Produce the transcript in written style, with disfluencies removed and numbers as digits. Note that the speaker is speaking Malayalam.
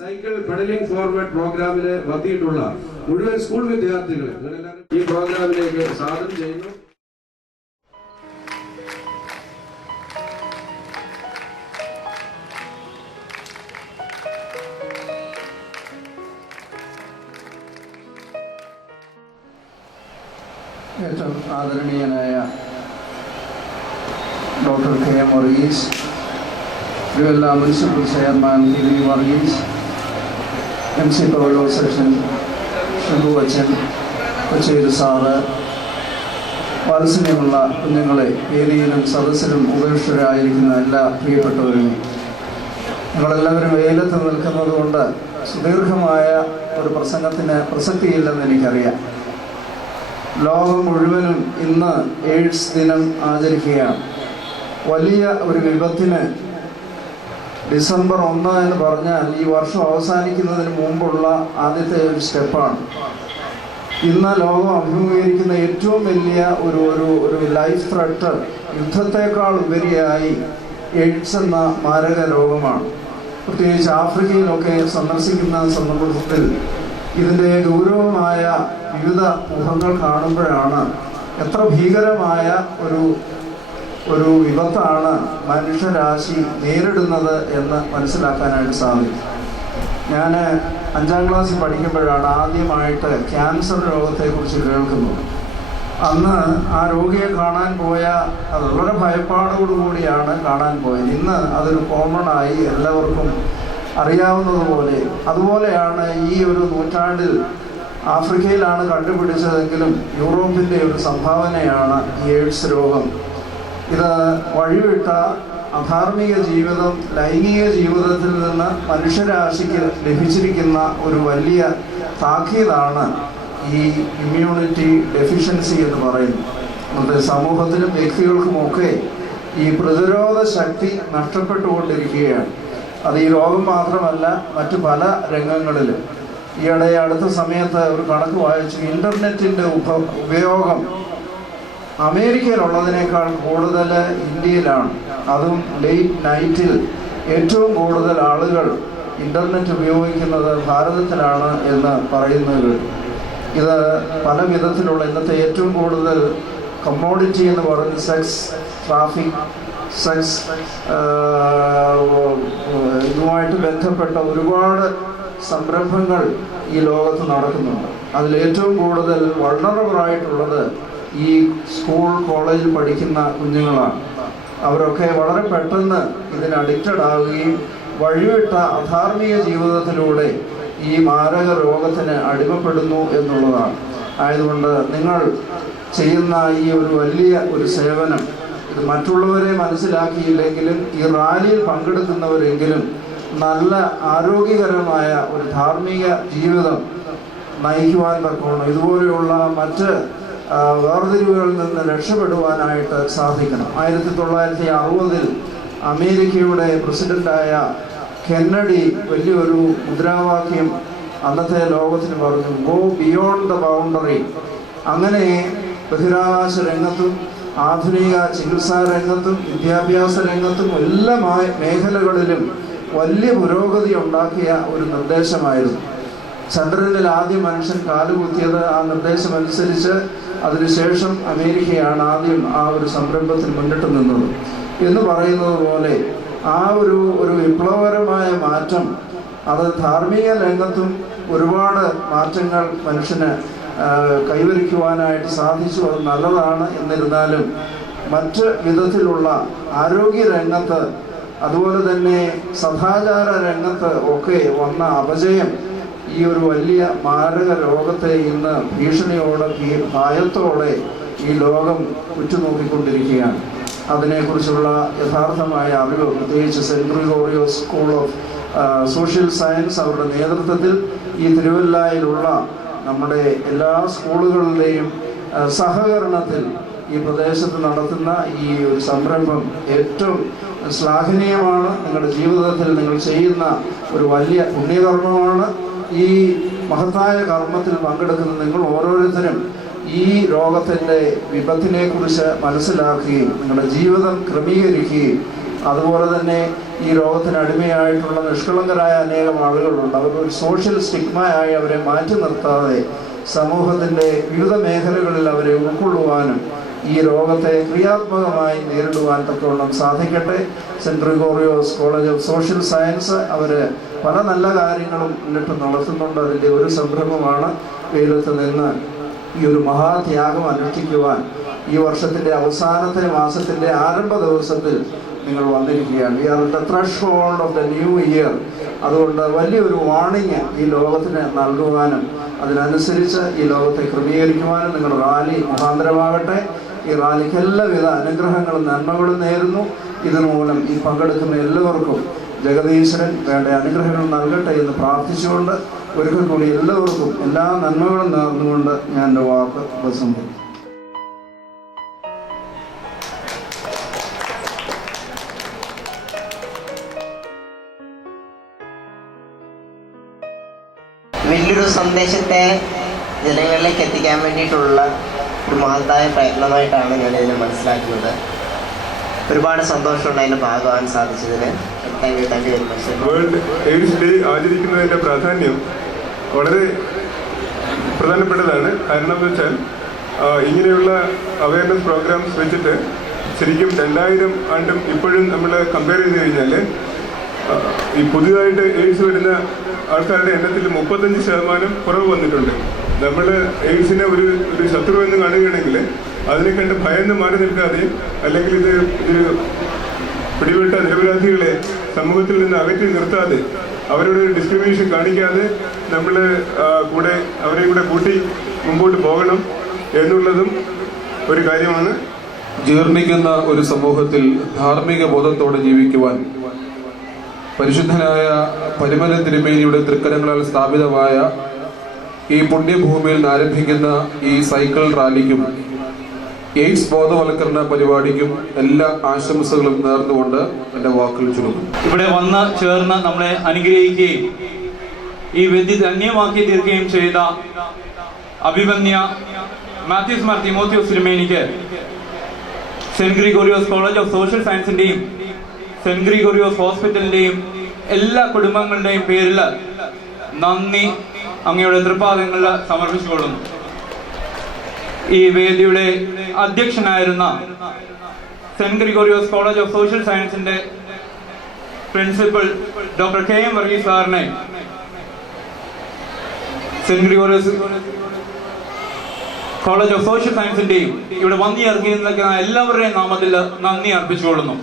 സൈക്കിൾ പെഡലിംഗ് ഫോർവേഡ് പ്രോഗ്രാമിൽ എത്തിയിട്ടുള്ള മുഴുവൻ സ്കൂൾ വിദ്യാർത്ഥികളെ ഈ പ്രോഗ്രാമിലേക്ക് സ്വാഗതം ചെയ്യുന്നു. ഏറ്റവും ആദരണീയനായ doctor K M Varghese, Thiruvalla municipal chairman T V Varghese, M C Paulo session, Shambhu അച്ഛൻ, കൊച്ചേരി സാറ്, വാത്സല്യമുള്ള കുഞ്ഞുങ്ങളെ, വേദിയിലും സദസ്സിലും ഉപേക്ഷിതരായിരിക്കുന്ന എല്ലാ പ്രിയപ്പെട്ടവരും, നിങ്ങളെല്ലാവരും വെയിലത്ത് നിൽക്കുന്നത് കൊണ്ട് സുദീർഘമായ ഒരു പ്രസംഗത്തിന് പ്രസക്തിയില്ലെന്ന് എനിക്കറിയാം. ലോകം മുഴുവനും ഇന്ന് എയ്ഡ്സ് ദിനം ആചരിക്കുകയാണ്. വലിയ ഒരു വിപത്തിന് ഡിസംബർ 1 എന്ന് പറഞ്ഞാൽ ഈ വർഷം അവസാനിക്കുന്നതിന് മുമ്പുള്ള ആദ്യത്തെ ഒരു സ്റ്റെപ്പാണ്. ഇന്ന് ലോകം അഭിമുഖീകരിക്കുന്ന ഏറ്റവും വലിയ ഒരു ലൈഫ് ത്രെട്ട്, യുദ്ധത്തെക്കാൾ ഉപരിയായി എയ്ഡ്സ് എന്ന മാരക രോഗമാണ്. പ്രത്യേകിച്ച് ആഫ്രിക്കയിലൊക്കെ സന്ദർശിക്കുന്ന സന്ദർഭത്തിൽ ഇതിൻ്റെ ഗൗരവമായ വിവിധ മുഖങ്ങൾ കാണുമ്പോഴാണ് എത്ര ഭീകരമായ ഒരു വിപത്താണ് മനുഷ്യരാശി നേരിടുന്നത് എന്ന് മനസ്സിലാക്കാനായിട്ട് സാധിക്കും. ഞാൻ 5ാം ക്ലാസ്സിൽ പഠിക്കുമ്പോഴാണ് ആദ്യമായിട്ട് ക്യാൻസർ രോഗത്തെക്കുറിച്ച് കേൾക്കുന്നത്. അന്ന് ആ രോഗിയെ കാണാൻ പോയ അത് വളരെ ഭയപ്പാടോടുകൂടിയാണ് കാണാൻ പോയത്. ഇന്ന് അതൊരു കോമണായി എല്ലാവർക്കും അറിയാവുന്നതുപോലെ. അതുപോലെയാണ് ഈ ഒരു നൂറ്റാണ്ടിൽ ആഫ്രിക്കയിലാണ് കണ്ടുപിടിച്ചതെങ്കിലും യൂറോപ്പിൻ്റെ ഒരു സംഭാവനയാണ് ഈ എയ്ഡ്സ് രോഗം. ഇത് വഴിവിട്ട അധാർമിക ജീവിതം, ലൈംഗിക ജീവിതത്തിൽ നിന്ന് മനുഷ്യരാശിക്ക് ലഭിച്ചിരിക്കുന്ന ഒരു വലിയ താക്കീതാണ് ഈ ഇമ്മ്യൂണിറ്റി ഡെഫിഷ്യൻസി എന്ന് പറയുന്നത്. നമ്മുടെ സമൂഹത്തിലും വ്യക്തികൾക്കുമൊക്കെ ഈ പ്രതിരോധ ശക്തി നഷ്ടപ്പെട്ടുകൊണ്ടിരിക്കുകയാണ്. അത് ഈ രോഗം മാത്രമല്ല, മറ്റു പല രംഗങ്ങളിലും. ഈയിടെ അടുത്ത സമയത്ത് ഒരു കണക്ക് വായിച്ചു, ഇൻ്റർനെറ്റിൻ്റെ ഉപയോഗം അമേരിക്കയിലുള്ളതിനേക്കാൾ കൂടുതൽ ഇന്ത്യയിലാണ്. അതും ലേറ്റ് നൈറ്റിൽ ഏറ്റവും കൂടുതൽ ആളുകൾ ഇൻ്റർനെറ്റ് ഉപയോഗിക്കുന്നത് ഭാരതത്തിലാണ് എന്ന് പറയുന്നത്. ഇത് പല വിധത്തിലുള്ള ഇന്നത്തെ ഏറ്റവും കൂടുതൽ കമ്മോഡിറ്റി എന്ന് പറയുന്ന സെക്സ് ട്രാഫിക്, സെക്സ് ഇതുമായിട്ട് ബന്ധപ്പെട്ട ഒരുപാട് സംരംഭങ്ങൾ ഈ ലോകത്ത് നടക്കുന്നുണ്ട്. അതിലേറ്റവും കൂടുതൽ വൾണറബിളായിട്ടുള്ളത് ഈ സ്കൂൾ കോളേജിൽ പഠിക്കുന്ന കുഞ്ഞുങ്ങളാണ്. അവരൊക്കെ വളരെ പെട്ടെന്ന് ഇതിന് അഡിക്റ്റഡ് ആവുകയും വഴിവിട്ട അധാർമിക ജീവിതത്തിലൂടെ ഈ മാരക രോഗത്തിന് അടിമപ്പെടുന്നു എന്നുള്ളതാണ്. ആയതുകൊണ്ട് നിങ്ങൾ ചെയ്യുന്ന ഈ ഒരു വലിയ ഒരു സേവനം, ഇത് മറ്റുള്ളവരെ മനസ്സിലാക്കിയില്ലെങ്കിലും ഈ റാലിയിൽ പങ്കെടുക്കുന്നവരെങ്കിലും നല്ല ആരോഗ്യകരമായ ഒരു ധാർമ്മിക ജീവിതം നയിക്കുവാൻ തക്കവണ്ണം ഇതുപോലെയുള്ള മറ്റ് വേർതിരിവുകളിൽ നിന്ന് രക്ഷപ്പെടുവാനായിട്ട് സാധിക്കണം. 1960 അമേരിക്കയുടെ പ്രസിഡൻ്റായ കെന്നഡി വലിയൊരു മുദ്രാവാക്യം അന്നത്തെ ലോകത്തിന് പറഞ്ഞു, ഗോ ബിയോണ്ട് ദ ബൗണ്ടറി. അങ്ങനെ ബഹിരാകാശ രംഗത്തും ആധുനിക ചികിത്സാ രംഗത്തും വിദ്യാഭ്യാസ രംഗത്തും എല്ലാ മേഖലകളിലും വലിയ പുരോഗതി ഉണ്ടാക്കിയ ഒരു നിർദ്ദേശമായിരുന്നു. ചന്ദ്രനിൽ ആദ്യം മനുഷ്യൻ കാലുകുത്തിയത് ആ നിർദ്ദേശമനുസരിച്ച്. അതിനുശേഷം അമേരിക്കയാണ് ആദ്യം ആ ഒരു സംരംഭത്തിൽ മുന്നിട്ട് നിന്നത് എന്ന് പറയുന്നത് പോലെ ആ ഒരു വിപ്ലവകരമായ മാറ്റം, അത് ധാർമ്മിക രംഗത്തും ഒരുപാട് മാറ്റങ്ങൾ മനുഷ്യന് കൈവരിക്കുവാനായിട്ട് സാധിച്ചു. അത് നല്ലതാണ്. എന്നിരുന്നാലും മറ്റ് വിധത്തിലുള്ള ആരോഗ്യ രംഗത്ത്, അതുപോലെ തന്നെ സദാചാര രംഗത്ത് ഒക്കെ വന്ന അപജയം ഈ ഒരു വലിയ മാരക രോഗത്തെ ഇന്ന് ഭീഷണിയോടെ, ഭയത്തോടെ ഈ ലോകം ഉറ്റുനോക്കിക്കൊണ്ടിരിക്കുകയാണ്. അതിനെക്കുറിച്ചുള്ള യഥാർത്ഥമായ അറിവ് പ്രത്യേകിച്ച് saint Gregorios school of social science അവരുടെ നേതൃത്വത്തിൽ ഈ തിരുവല്ലയിലുള്ള നമ്മുടെ എല്ലാ സ്കൂളുകളുടെയും സഹകരണത്തിൽ ഈ പ്രദേശത്ത് നടത്തുന്ന ഈ ഒരു സംരംഭം ഏറ്റവും ശ്ലാഘനീയമാണ്. നിങ്ങളുടെ ജീവിതത്തിൽ നിങ്ങൾ ചെയ്യുന്ന ഒരു വലിയ പുണ്യകർമ്മമാണ്. ഈ മഹത്തായ കർമ്മത്തിൽ പങ്കെടുക്കുന്ന നിങ്ങൾ ഓരോരുത്തരും ഈ രോഗത്തിൻ്റെ വിപത്തിനെ കുറിച്ച് മനസ്സിലാക്കുകയും നിങ്ങളുടെ ജീവിതം ക്രമീകരിക്കുകയും അതുപോലെ തന്നെ ഈ രോഗത്തിന് അടിമയായിട്ടുള്ള നിഷ്കളങ്കരായ അനേകം ആളുകളുണ്ട്. അവരൊരു സോഷ്യൽ സ്റ്റിഗ്മയായി അവരെ മാറ്റി നിർത്താതെ സമൂഹത്തിൻ്റെ വിവിധ മേഖലകളിൽ അവരെ ഉൾക്കൊള്ളുവാനും ഈ രോഗത്തെ ക്രിയാത്മകമായി നേരിടുവാൻ തക്കവണ്ണം സാധിക്കട്ടെ. Saint Gregorios college of social science അവർ പല നല്ല കാര്യങ്ങളും മുന്നിട്ട് നടത്തുന്നുണ്ട്. അതിൻ്റെ ഒരു സംരംഭമാണ് വെയിലത്ത് നിന്ന് ഈ ഒരു മഹാത്യാഗം അനുഷ്ഠിക്കുവാൻ ഈ വർഷത്തിൻ്റെ അവസാനത്തെ മാസത്തിൻ്റെ ആരംഭ ദിവസത്തിൽ നിങ്ങൾ വന്നിരിക്കുകയാണ്. We are the threshold of the new year. അതുകൊണ്ട് വലിയൊരു വാണിംഗ് ഈ ലോകത്തിന് നൽകുവാനും അതിനനുസരിച്ച് ഈ ലോകത്തെ ക്രമീകരിക്കുവാനും നിങ്ങളുടെ റാലി മുഖാന്തരമാകട്ടെ. ഈ റാലിക്ക് എല്ലാവിധ അനുഗ്രഹങ്ങളും നന്മകളും നേരുന്നു. ഇതിനുമൂലം ഈ പങ്കെടുക്കുന്ന എല്ലാവർക്കും ജഗദീശ്വരൻ വേണ്ട അനുഗ്രഹങ്ങൾ നൽകട്ടെ എന്ന് പ്രാർത്ഥിച്ചുകൊണ്ട് ഒരിക്കൽ കൂടി എല്ലാവർക്കും എല്ലാ നന്മകളും നേർന്നുകൊണ്ട് ഞാൻ എൻ്റെ വാക്ക് ഉപസംഹരിക്കും. വലിയൊരു സന്ദേശത്തെ ജനങ്ങളിലേക്ക് എത്തിക്കാൻ വേണ്ടിയിട്ടുള്ള ഒരു മഹത്തായ പ്രയത്നമായിട്ടാണ് ഞാൻ ഇതിനെ മനസ്സിലാക്കുന്നത്. ഒരുപാട് സന്തോഷമുണ്ട് അതിൻ്റെ ഭാഗമാകാൻ സാധിച്ചതിന്. Thank you very much. World AIDS day ആചരിക്കുന്നതിൻ്റെ പ്രാധാന്യം വളരെ പ്രധാനപ്പെട്ടതാണ്. കാരണം എന്ന് വെച്ചാൽ ഇങ്ങനെയുള്ള അവയർനെസ് പ്രോഗ്രാംസ് വെച്ചിട്ട് ശരിക്കും 2000 ആണ്ടും ഇപ്പോഴും നമ്മൾ കമ്പയർ ചെയ്ത് കഴിഞ്ഞാൽ ഈ പുതിയതായിട്ട് എയ്ഡ്സ് വരുന്ന ആൾക്കാരുടെ എണ്ണത്തിൽ 35% കുറവ് വന്നിട്ടുണ്ട്. നമ്മൾ എയ്ഡ്സിനെ ഒരു ശത്രു എന്ന് കാണുകയാണെങ്കിൽ അതിനെ കണ്ട് ഭയന്ന് മാറി നിൽക്കാതെ, അല്ലെങ്കിൽ ഇത് പിടിപെട്ട നിരപരാധികളെ സമൂഹത്തിൽ നിന്ന് അകറ്റി നിർത്താതെ, അവരുടെ ഒരു ഡിസ്ക്രിമിനേഷൻ കാണിക്കാതെ നമ്മൾ അവരെ കൂടെ കൂട്ടി മുമ്പോട്ട് പോകണം എന്നുള്ളതും ഒരു കാര്യമാണ്. ജീർണിക്കുന്ന ഒരു സമൂഹത്തിൽ ധാർമ്മിക ബോധത്തോടെ ജീവിക്കുവാൻ പരിശുദ്ധനായ പരിമല തിരുമേനിയുടെ തൃക്കരങ്ങളാൽ സ്ഥാപിതമായ ഈ പുണ്യഭൂമിയിൽ ആരംഭിക്കുന്ന ഈ സൈക്കിൾ റാലിക്കും എയ്ഡ്സ് ബോധവൽക്കരണ പരിപാടിക്കും എല്ലാ ആശംസകളും നേർന്നുകൊണ്ട് എൻ്റെ വാക്കുകൾ ചുരുക്കും. ഇവിടെ വന്ന് ചേർന്ന് നമ്മളെ അനുഗ്രഹിക്കുകയും ഈ വേദി ധന്യമാക്കി തീർക്കുകയും ചെയ്ത അഭിമന്യ മാത്യൂസ് മാർ തിമോത്തിയോസ് തിരുമേനിക്ക് saint Gregorios college of social സയൻസിന്റെയും സെന്റ് ഗ്രിഗോറിയോസ് ഹോസ്പിറ്റലിന്റെയും എല്ലാ കുടുംബങ്ങളുടെയും പേരിൽ നന്ദി അങ്ങയുടെ തൃപ്പാദങ്ങളിൽ സമർപ്പിച്ചുകൊള്ളുന്നു. ഈ വേദിയുടെ അധ്യക്ഷനായിരുന്ന saint Gregorios college of social സയൻസിന്റെ പ്രിൻസിപ്പൽ ഡോക്ടർ KM വർഗീസ് സാറിനെ saint Gregorios college of social സയൻസിന്റെയും ഇവിടെ വന്നിറങ്ങിയിരിക്കുന്ന എല്ലാവരുടെയും നാമത്തിൽ നന്ദി അർപ്പിച്ചുകൊള്ളുന്നു.